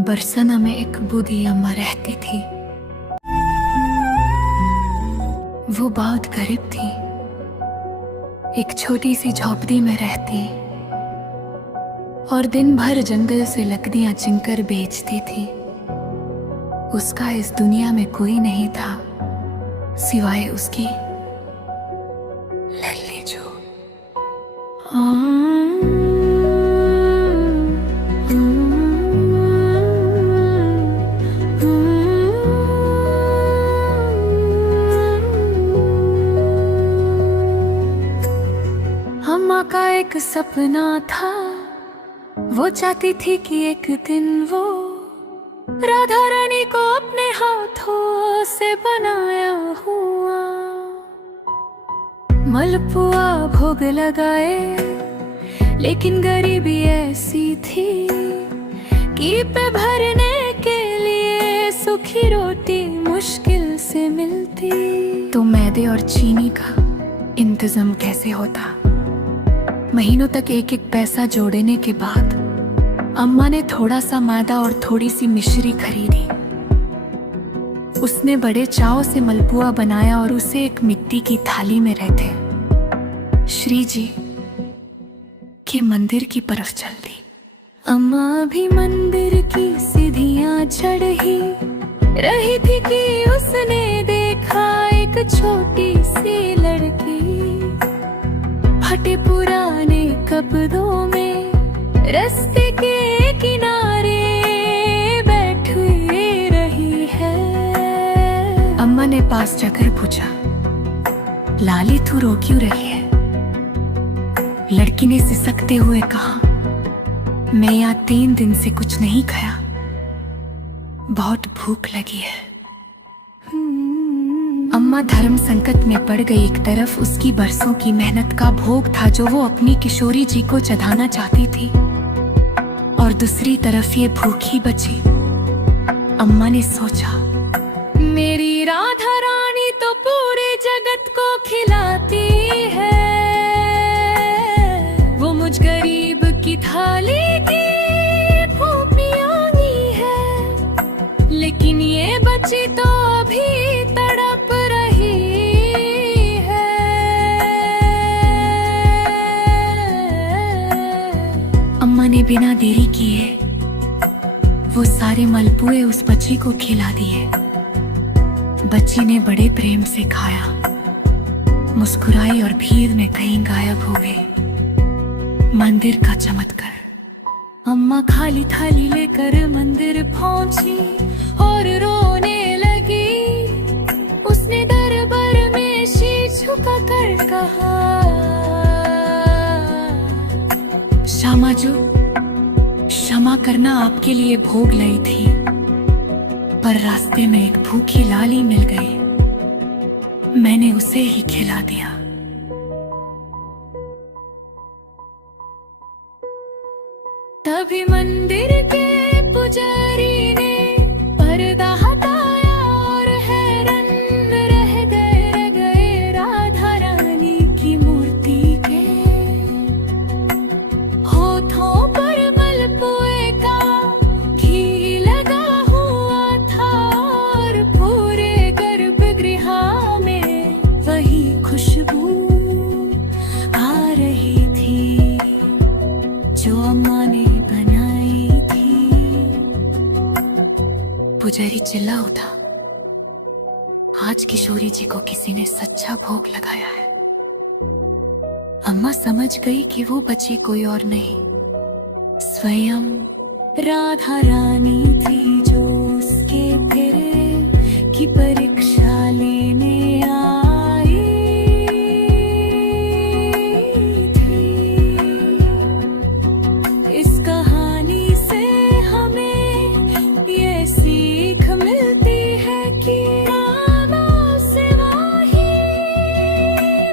बरसना में एक बूढ़ी अम्मा रहती थी। वो बहुत गरीब थी, एक छोटी सी झोपड़ी में रहती और दिन भर जंगल से लकड़ियां चुनकर बेचती थी। उसका इस दुनिया में कोई नहीं था सिवाय उसकी लल्ली जो। अम्मा का एक सपना था, वो चाहती थी कि एक दिन वो राधा रानी को अपने हाथों से बनाया हुआ मलपुआ भोग लगाए। लेकिन गरीबी ऐसी थी कि पे भरने के लिए सूखी रोटी मुश्किल से मिलती। तो मैदे और चीनी का इंतजाम कैसे होता? महीनों तक एक एक पैसा जोड़ने के बाद अम्मा ने थोड़ा सा मैदा और थोड़ी सी मिश्री खरीदी। उसने बड़े चाव से मलपुआ बनाया और उसे एक मिट्टी की थाली में रहते श्री जी के मंदिर की तरफ चल दी। अम्मा भी मंदिर की सीढ़ियां चढ़ ही रही थी कि उसने देखा एक छोटी सी लड़की फटे पुराने कपड़ों में रास्ते के किनारे बैठी रही है। अम्मा ने पास जाकर पूछा, लाली तू रो क्यों रही है? लड़की ने सिसकते हुए कहा, मैं यहाँ 3 दिन से कुछ नहीं खाया, बहुत भूख लगी है। अम्मा धर्म संकट में पड़ गई। एक तरफ उसकी बरसों की मेहनत का भोग था जो वो अपनी किशोरी जी को चढ़ाना चाहती थी, और दूसरी तरफ ये भूखी बची। अम्मा ने सोचा, मेरी राधा रानी तो पूरे जगत को खिलाती है, वो मुझ गरीब की थाली की फूफियानी है। लेकिन ये बची तो अभी तड़प रही है। अम्मा ने बिना देरी किए वो सारे मलपुए उस बच्ची को खिला दिए। बच्ची ने बड़े प्रेम से खाया, मुस्कुराई और भीड़ में कहीं गायब हो गई। मंदिर का चमत्कार। अम्मा खाली थाली लेकर मंदिर पहुंची और रोने लगी। उसने दरबार में शीश झुकाकर कहा, श्यामा जो, क्षमा करना, आपके लिए भोग लाई थी, पर रास्ते में एक भूखी लाली मिल गई, मैंने उसे ही खिला दिया। तभी मंदिर के पुजारी ने पर्दा हटाया और हैरान रह गए राधा रानी की मूर्ति के होठों पर मलपुए का घी लगा हुआ था, और पूरे गर्भगृह में वही खुशबू आ रही थी जो अम्मा ने बनाई थी। पुजारी चिल्ला उठा, आज किशोरी जी को किसी ने सच्चा भोग लगाया है। अम्मा समझ गई कि वो बच्ची कोई और नहीं, स्वयं राधा रानी थी जो उसके फेरे की परीक्षा लेने आई थी। इस कहानी से हमें ये सीख मिलती है कि मानव सेवा ही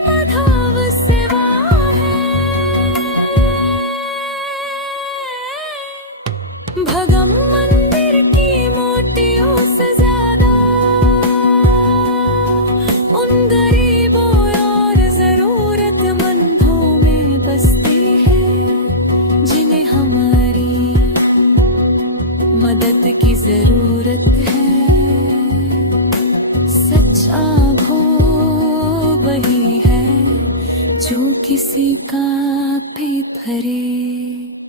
माधव सेवा है। भगम मंदिर की मूर्तियों से ज्यादा की जरूरत है। सच्चा भोग वही है जो किसी का पेट भरे।